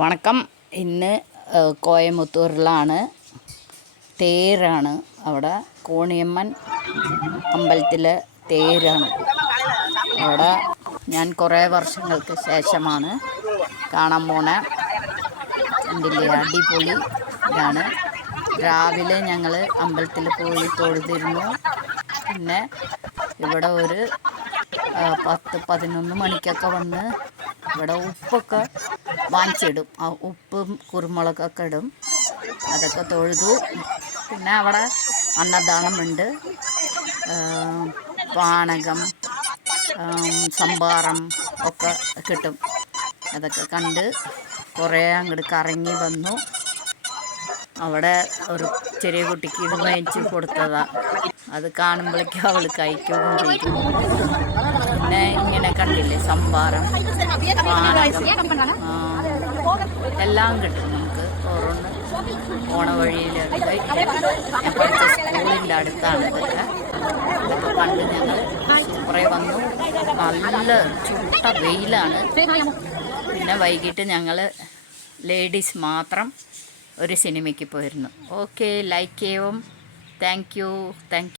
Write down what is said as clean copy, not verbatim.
വണക്കം. ഇന്ന് കോയമ്പത്തൂരിലാണ്, തേരാണ്. അവിടെ കോണിയമ്മൻ അമ്പലത്തിലെ തേരാണ്. അവിടെ ഞാൻ കുറേ വർഷങ്ങൾക്ക് ശേഷമാണ് കാണാൻ പോണേ. കണ്ടില്ലേ, അടിപൊളി ഇതാണ്. രാവിലെ ഞങ്ങൾ അമ്പലത്തിൽ പോയി തൊഴുതിരുന്നു. പിന്നെ ഇവിടെ ഒരു 10-11 മണിക്കൊക്കെ വന്ന് ഇവിടെ ഉപ്പൊക്കെ വാങ്ങിച്ചിടും. ആ ഉപ്പും കുരുമുളകൊക്കെ ഇടും. അതൊക്കെ തൊഴുതു. പിന്നെ അവിടെ അന്നദാനമുണ്ട്. പാനകം, സംഭാരം ഒക്കെ കിട്ടും. അതൊക്കെ കണ്ട് കുറേ അങ്ങോട്ട് കറങ്ങി വന്നു. അവിടെ ഒരു ചെറിയ കുട്ടിക്ക് ഇത് മേടിച്ച് കൊടുത്തതാണ്. അത് കാണുമ്പോഴേക്കും അവൾ കഴിക്കുകയും ചെയ്തു. പിന്നെ ഇങ്ങനെ കണ്ടില്ലേ, സംഭാരം, പാനകം എല്ലാം കിട്ടും നമുക്ക്. ഓരോന്ന് പോണ വഴിയിലൊക്കെ ഞാൻ പഠിച്ച സ്കൂളിൻ്റെ അടുത്താണ് ഇതൊക്കെ. കണ്ട് ഞങ്ങൾ കുറേ വന്നു. നല്ല ചുട്ട വെയിലാണ്. പിന്നെ വൈകിട്ട് ഞങ്ങൾ ലേഡീസ് മാത്രം ഒരു സിനിമയ്ക്ക് പോയിരുന്നു. ഓക്കെ, ലൈക്ക് ചെയ്യും. Thank you.